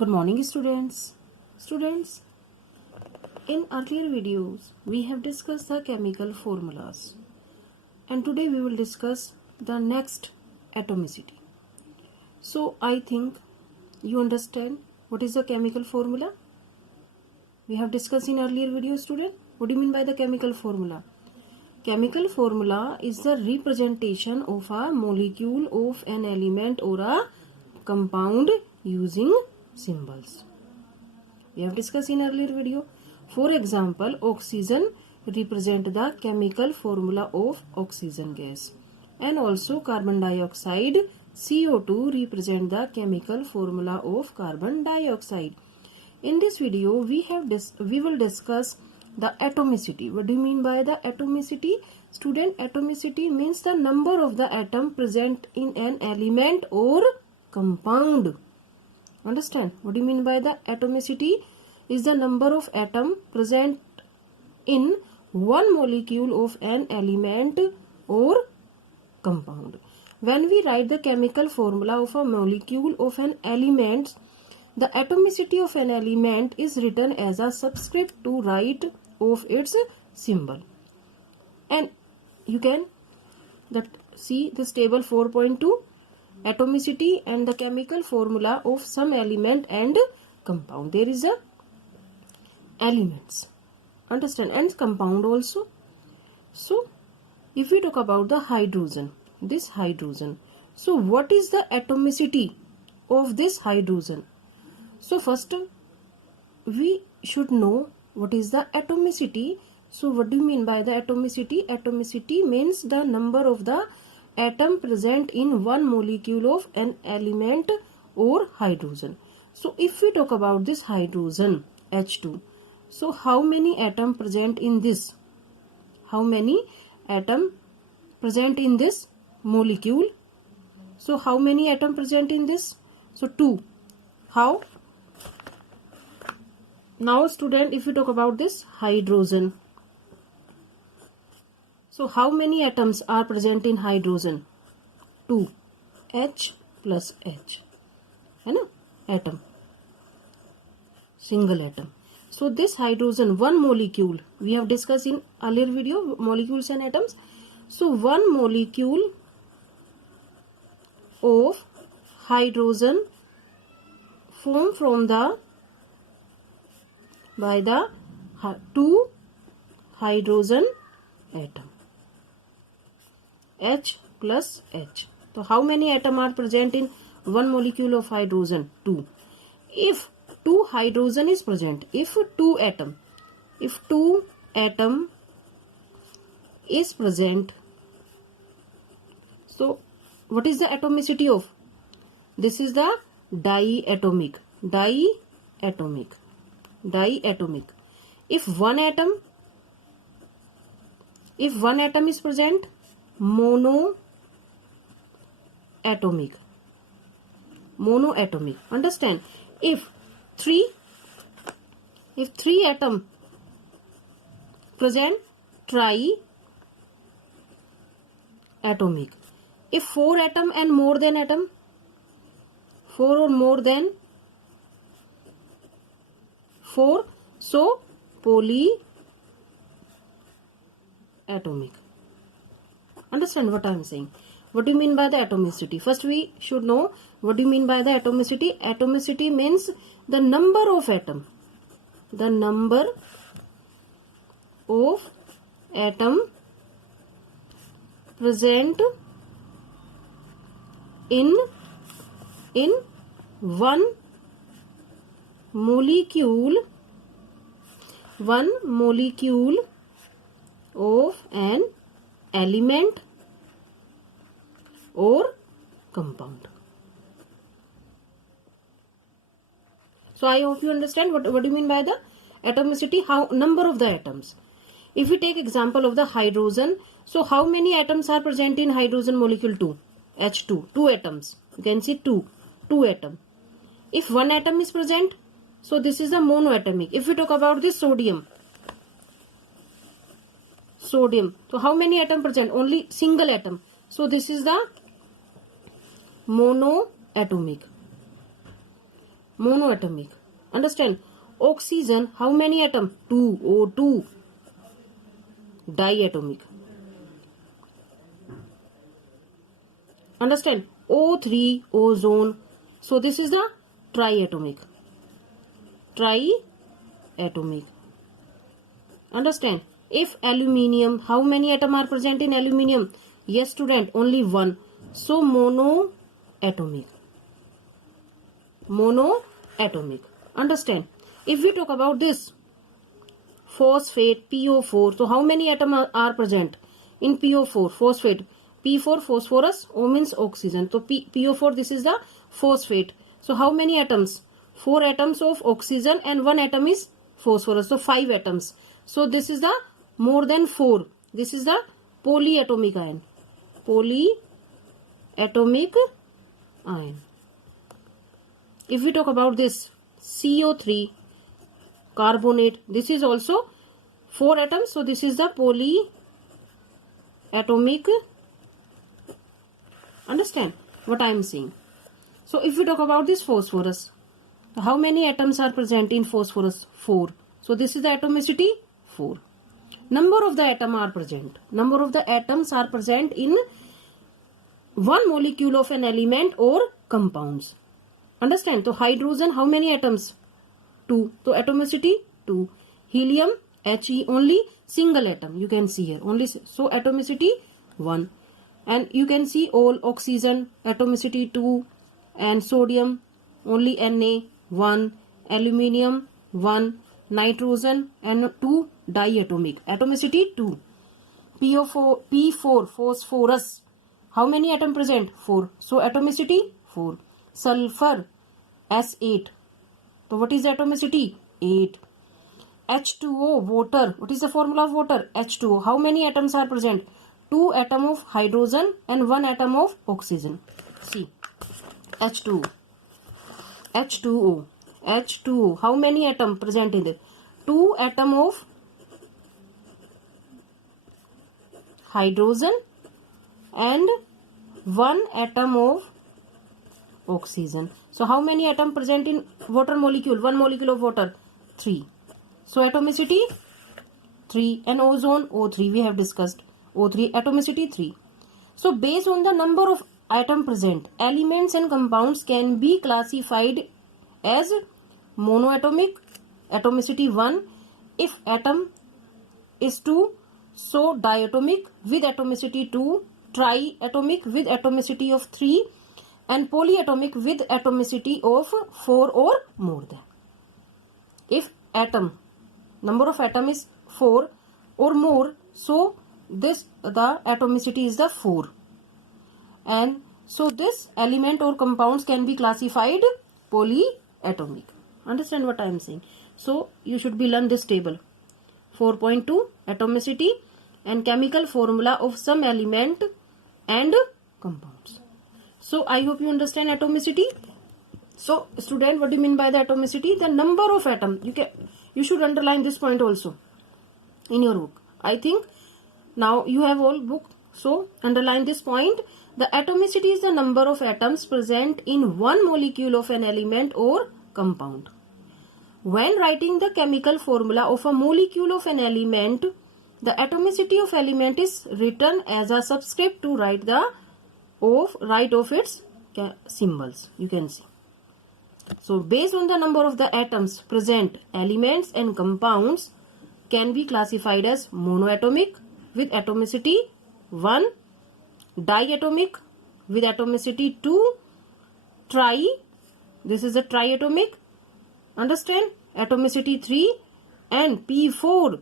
Good morning, students. Students, in earlier videos, we have discussed the chemical formulas, and today we will discuss the next atomicity. So, I think you understand what is the chemical formula. We have discussed in earlier video, student. What do you mean by the chemical formula? Chemical formula is the representation of a molecule of an element or a compound using symbols. We have discussed in earlier video. For example, oxygen represent the chemical formula of oxygen gas, and also carbon dioxide CO2 represent the chemical formula of carbon dioxide. In this video, we will discuss the atomicity. What do you mean by the atomicity? Student, atomicity means the number of the atom present in an element or compound. Understand? What do you mean by the atomicity? Is the number of atom present in one molecule of an element or compound. When we write the chemical formula of a molecule of an element, the atomicity of an element is written as a subscript to right of its symbol. And you can see this table 4.2, atomicity and the chemical formula of some element and compound. There is a elements, understand, and compound also. So if we talk about the hydrogen, this hydrogen, so what is the atomicity of this hydrogen? So first we should know what is the atomicity. So what do you mean by the atomicity? Atomicity means the number of the atom present in one molecule of an element or hydrogen. So if we talk about this hydrogen H2, so how many atom present in this? How many atom present in this molecule? So how many atom present in this? So 2. How? Now student, if we talk about this hydrogen, so how many atoms are present in hydrogen? 2. H plus H. है ना? Atom. Single atom. So this hydrogen, one molecule, we have discussed in earlier video, molecules and atoms. So one molecule of hydrogen formed from the by the 2 hydrogen atom, H plus H. So how many atoms are present in one molecule of hydrogen? 2. If 2 hydrogen is present, if 2 atom is present, so what is the atomicity of? This is the diatomic. If one atom is present, monoatomic. Understand? If 3 atom present, triatomic. If 4 atom and more than atom, 4 or more than 4, so polyatomic. Understand what I am saying? What do you mean by the atomicity? First we should know what do you mean by the atomicity. Atomicity means the number of atom. The number of atom present in one molecule of an element or compound. So I hope you understand what do you mean by the atomicity, how number of the atoms. If we take example of the hydrogen, so how many atoms are present in hydrogen molecule 2? H2, 2 atoms. You can see 2 atom. If one atom is present, so this is a monoatomic. If we talk about this sodium, so how many atom present? Only single atom. So this is the monoatomic. monoatomic. Understand? Oxygen, how many atom? 2, O2. Diatomic. Understand? O3, ozone. So this is the triatomic. Triatomic. Understand? If aluminium, how many atoms are present in aluminium? Yes, student, only one. So monoatomic. Monoatomic. Understand? If we talk about this phosphate, PO4, so how many atoms are present in PO4? Phosphate. P4, phosphorus, O means oxygen. So PO4, this is the phosphate. So how many atoms? 4 atoms of oxygen and 1 atom is phosphorus. So 5 atoms. So this is the more than 4. This is the polyatomic ion. Polyatomic ion. If we talk about this CO3 carbonate, this is also 4 atoms. So this is the polyatomic. Understand what I am saying? So if we talk about this phosphorus, how many atoms are present in phosphorus? 4. So this is the atomicity 4. Number of the atoms are present. Number of the atoms are present in one molecule of an element or compounds. Understand? So hydrogen, how many atoms? 2. So atomicity 2. Helium, He, only single atom. You can see here only. So atomicity 1. And you can see all oxygen, atomicity 2, and sodium only Na 1, aluminium 1, nitrogen and 2 diatomic, atomicity 2. P4 phosphorus, how many atom present? 4. So atomicity 4. Sulfur S8. So what is the atomicity? 8. H2O water. What is the formula of water? H2O. How many atoms are present? 2 atom of hydrogen and 1 atom of oxygen. See, H2O. How many atom present in it? 2 atom of hydrogen and 1 atom of oxygen. So how many atom present in water molecule? 1 molecule of water? 3. So atomicity 3. And ozone O3 we have discussed. O3 atomicity 3. So based on the number of atom present, elements and compounds can be classified as monoatomic, atomicity 1. If atom is 2, so diatomic with atomicity 2, triatomic with atomicity of 3, and polyatomic with atomicity of 4 or more than. If atom, number of atom is 4 or more, so this the atomicity is the 4, and so this element or compounds can be classified polyatomic. Understand what I am saying? So you should be learn this table. 4.2 atomicity and chemical formula of some element and compounds. So I hope you understand atomicity. So student, what do you mean by the atomicity? The number of atom. You should underline this point also in your book. I think now you have all book, so underline this point. The atomicity is the number of atoms present in one molecule of an element or compound. When writing the chemical formula of a molecule of an element, the atomicity of element is written as a subscript to write of its symbols. You can see. So based on the number of the atoms present, elements and compounds can be classified as monoatomic with atomicity 1, diatomic with atomicity 2, this is a triatomic, understand, atomicity 3, and P4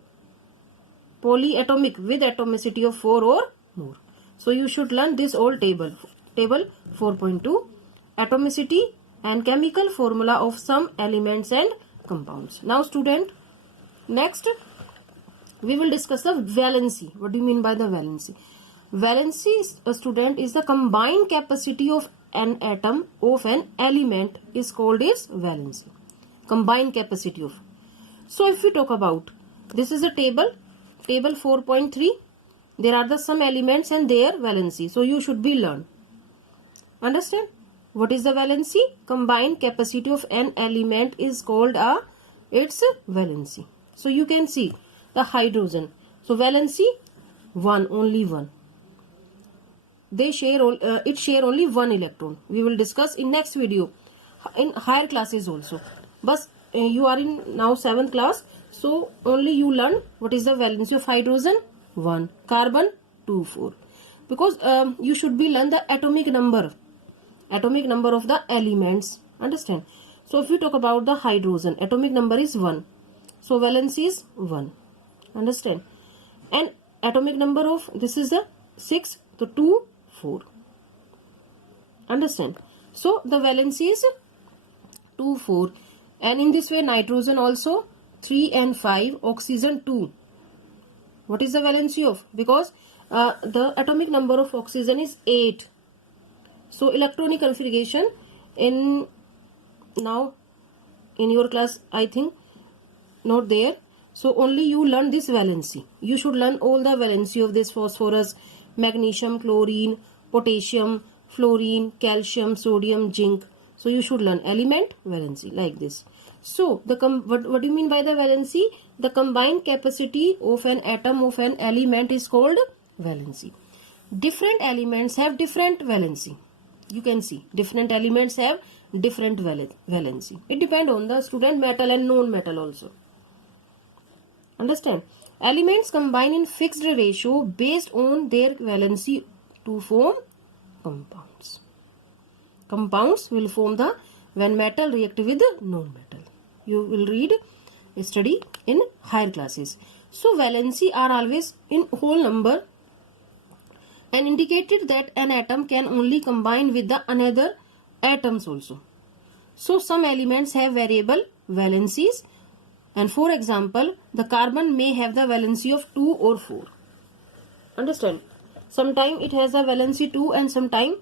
polyatomic with atomicity of 4 or more. So you should learn this whole table 4.2, atomicity and chemical formula of some elements and compounds. Now student, next we will discuss the valency. What do you mean by the valency? Valency, student, is the combined capacity of an atom of an element is called as valency. Combined capacity of. So if we talk about, this is a table 4.3. There are some elements and their valency. So you should be learn. Understand? What is the valency? Combined capacity of an element is called its valency. So you can see the hydrogen. So valency 1, only 1. They share it share only 1 electron. We will discuss in next video in higher classes also. But you are in now 7th class, so only you learn what is the valency of hydrogen 1, carbon 2, 4. Because you should be learn the atomic number of the elements. Understand? So if we talk about the hydrogen, atomic number is 1, so valency is 1. Understand? And atomic number of this is the 6, so 2, 4. Understand? So the valency is 2, 4. And in this way nitrogen also 3 and 5, oxygen 2. What is the valency of? Because the atomic number of oxygen is 8. So electronic configuration in now in your class I think not there. So only you learn this valency. You should learn all the valency of this phosphorus, magnesium, chlorine, potassium, fluorine, calcium, sodium, zinc. So you should learn element valency like this. So the what do you mean by the valency? The combined capacity of an atom of an element is called valency. Different elements have different valency. You can see different elements have different valency. It depends on the student metal and non-metal also. Understand? Elements combine in fixed ratio based on their valency to form compounds. Compounds will form the when metal react with non-metal. You will read study in higher classes. So valency are always in whole number and indicated that an atom can only combine with the another atoms also. So some elements have variable valencies, and for example the carbon may have the valency of 2 or 4. Understand? Sometime it has a valency 2 and sometime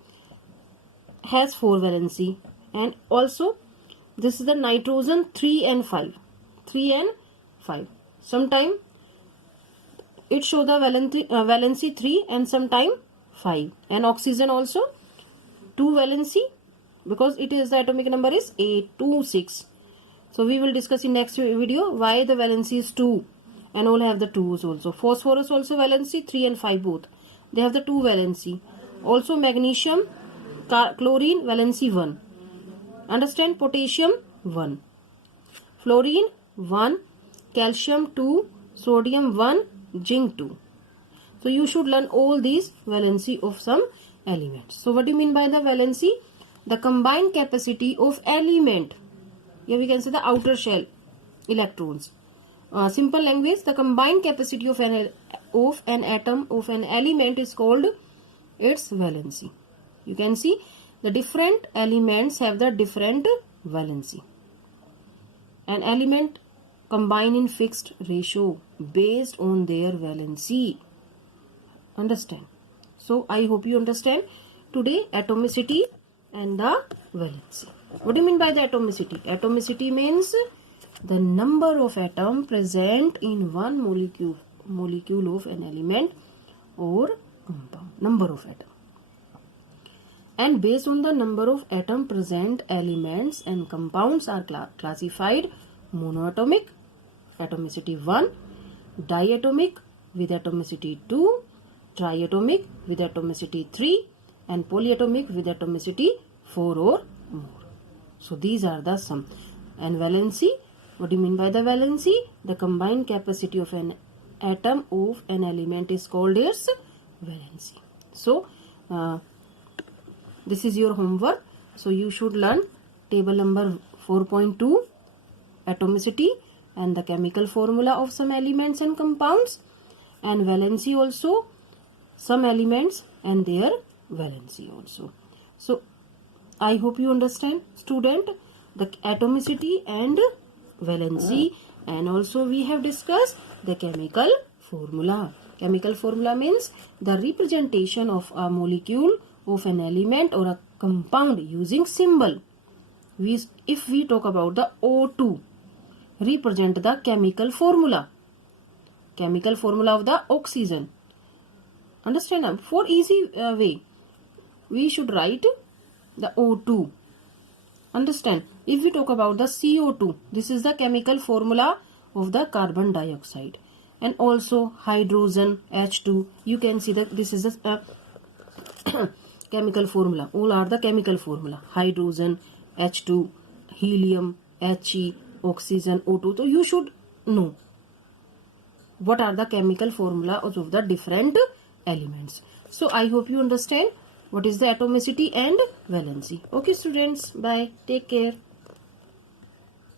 has 4 valency. And also this is the nitrogen 3 and 5. 3 and 5. Sometime it show the valency 3 and sometime 5. And oxygen also 2 valency because it is the atomic number is 8, 2, 6. So we will discuss in next video why the valency is 2 and all have the 2's also. Phosphorus also valency 3 and 5 both. They have the 2 valency. Also magnesium, chlorine valency 1. Understand? Potassium 1. Fluorine 1. Calcium 2. Sodium 1. Zinc 2. So you should learn all these valency of some elements. So what do you mean by the valency? The combined capacity of element. Here we can say the outer shell electrons. Simple language, the combined capacity of an atom of an element is called its valency. You can see the different elements have the different valency. An element combine in fixed ratio based on their valency. Understand? So I hope you understand today atomicity and the valency. What do you mean by the atomicity? Atomicity means the number of atoms present in one molecule of an element or compound. Number of atoms. And based on the number of atom present, elements and compounds are classified monoatomic, atomicity 1, diatomic with atomicity 2, triatomic with atomicity 3, and polyatomic with atomicity 4 or more. So these are the sum. And valency, what do you mean by the valency? The combined capacity of an atom of an element is called its valency. So this is your homework. So you should learn table number 4.2, atomicity and the chemical formula of some elements and compounds, and valency also, some elements and their valency also. So I hope you understand, student, the atomicity and valency, and also we have discussed the chemical formula. Chemical formula means the representation of a molecule of an element or a compound using symbol. If we talk about the O2, represent the chemical formula. Chemical formula of the oxygen. Understand? For easy way, we should write the O2. Understand? If we talk about the CO2, this is the chemical formula of the carbon dioxide. And also hydrogen, H2. You can see that this is the chemical formula. All are the chemical formula. Hydrogen, H2, helium, He, oxygen, O2. So you should know what are the chemical formulas of the different elements. So I hope you understand what is the atomicity and valency. Okay students, bye. Take care.